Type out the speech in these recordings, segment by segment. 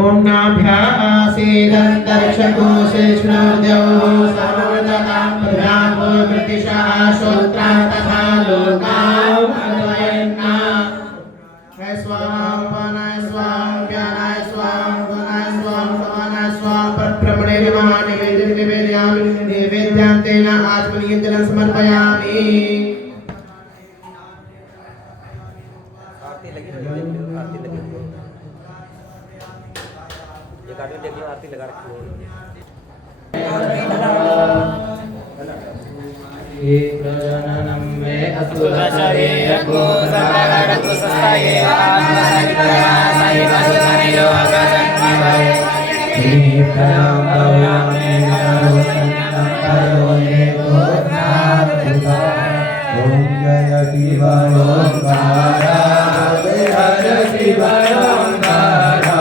ओम नाभ्यासेदन्तरिक्षकोशे स्मृत्योः सर्वदां प्रभ्याभो प्रतिशः श्रोत्रा तथा लोकाः अद्वयन्ना है स्वाम वनाय स्वाम व्यानाय स्वाम गुणाय स्वाम समानाय स्वाम परब्रह्मणे नमः निवेदयामि नैवेद्यान्तेन आत्मनियन्त्रणं समर्पयामि। आरती लगा रखी हो प्रजननं मे असुरशरीरको सर्वगणतु सस्ताये आत्मसरितया सहितसुतनियो अगजन्मभय नीप्रयं भव्यामि सर्वसन्तं करोने गोनाथुता ॐ जय शिव ओंकारा हर शिव ओंकारा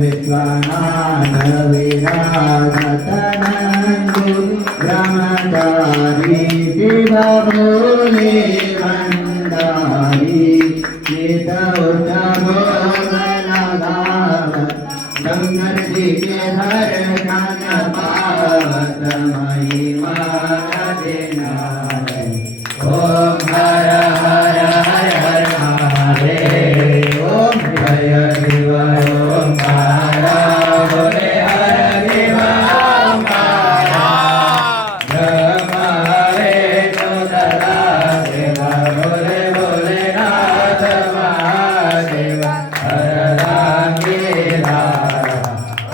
विद्वानान विराजतनन्दु ब्रह्मदा भोले भंडारी चित उठा गंगर जी के हर खान पावत महिमा देना ओम हर हर हर हर महादेव ओम जय शिव ओम बोले हर शिव ओम जय तो सदा देव बोले बोले नाथ महादेव हर राम लीला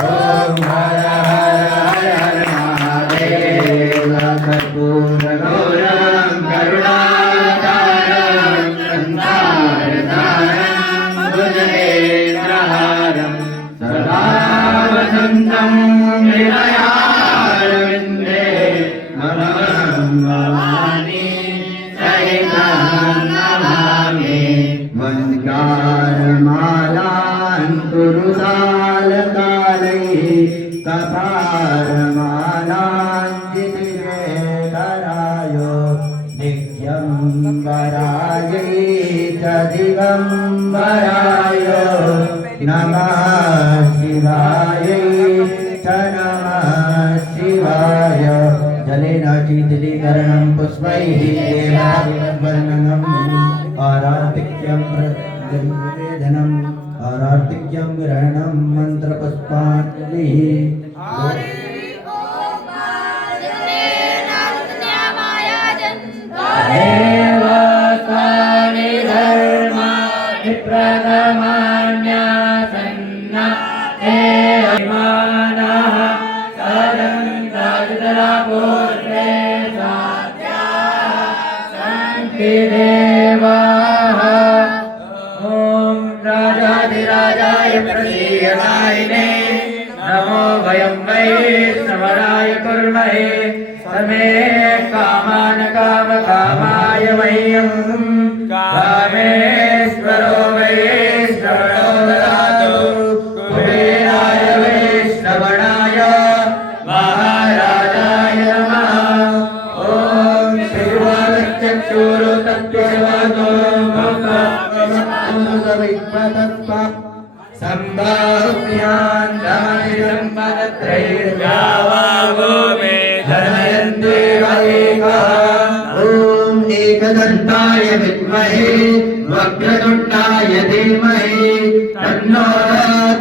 ओम हर हर हर हर महादेव कर्पूर गौरम करुणावतारम संसारसारम भुजगेन्द्रहारं सदा वसन्तं हृदयारविन्दे नमामि भवानी सहितं नमामि वन्दारमालान्तुरुदालकालैः कपारमालाञ्जितिवेकराय दिव्यम्बरायै च दिगम्बराय नमः शिवायै च नमः शिवाय जलेन शीतलीकरणं पुष्पैः देवावर्णनम् आरार्तिक्यं निवेदनम् आरार्तिक्यं ग्रहणं मन्त्रपुष्पाञ्जलिः देवस्वामि धर्माणि प्रथमान्यासन्ना एमानः सदन्ताजतरापूर्वे सन्ति देवाः ॐ राजाधिराजाय प्रसीयमायिने नमो वयं वैष्णवराय कुर्महे समे कामान कामकामाय मह्यं कामेश्वरो वैष्णवो ददातु कुबेराय वैष्णवणाय महाराजाय नमः ॐ शिवाचक्षुरुतत्त्वशवतो भक्तविद्वतत्त्वा सम्भाव्यान् दानि सम्पदत्रैर्व्यावागो मे धनयन्ते वैकः ॐ एकदन्ताय विद्महे वक्रतुण्डाय धीमहि तन्नो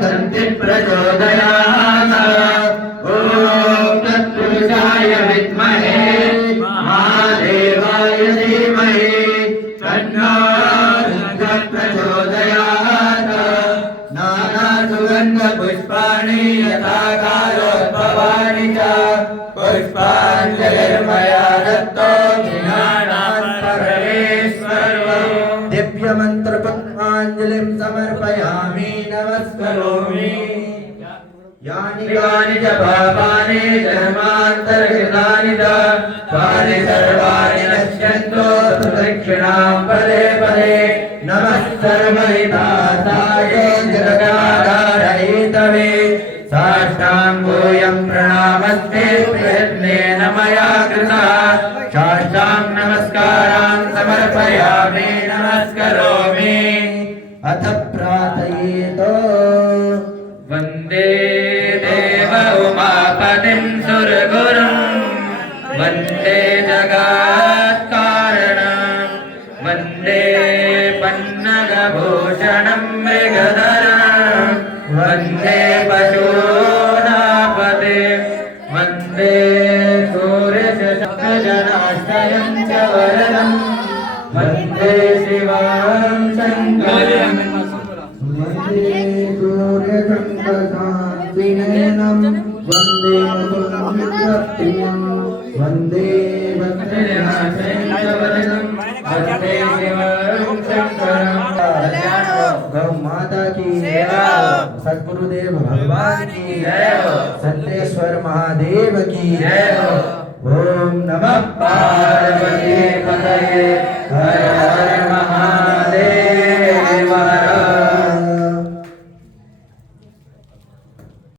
दन्ति प्रचोदयात् ॐ तत्पुरुषाय विद्महे महादेवाय धीमहि तन्नो दन्ति प्रचोदयात् नानासुगन्धपुष्पाणि यथाकालोद्भवानि च पुष्पाञ्जलिर्मया दत्तो ज्ञानान् परमेश्वरो दिव्यमन्त्रपुष्पाञ्जलिं समर्पयामि नमस्करोमि यानि कानि च पापानि जन्मान्तर्गतानि च तानि सर्वाणि नश्यन्तो सुदक्षिणां पदे पदे नमः सर्वहितार्थाय जगदाधारयितवे साष्टाङ्गोऽयं प्रणामस्ते प्रयत्नेन मया कृतः साष्टाङ्ग नमस्कारान् समर्पयामि नमस्करोमि अथ प्रार्थयेतो वन्दे देव उमापतिं सुरगुरुं वन्दे जगत्कारणं वन्दे पन्नगभूषणं मृगधरं वन्दे पशूनापते वन्दे सूर्यशतजनाश्रयं च वरदं वन्दे शिवं शङ्करं वन्दे सूर्यशङ्करसान्विनयनं वन्दे मुकुन्दप्रियं वन्दे वक्रनाशं च वरदं वन्दे शिवं शङ्करं गौ माता की जय सद्गुरुदेव भगवान की जय सत्तेश्वर महादेव की जय ओम नमः पार्वती पतये हर हर महादेव।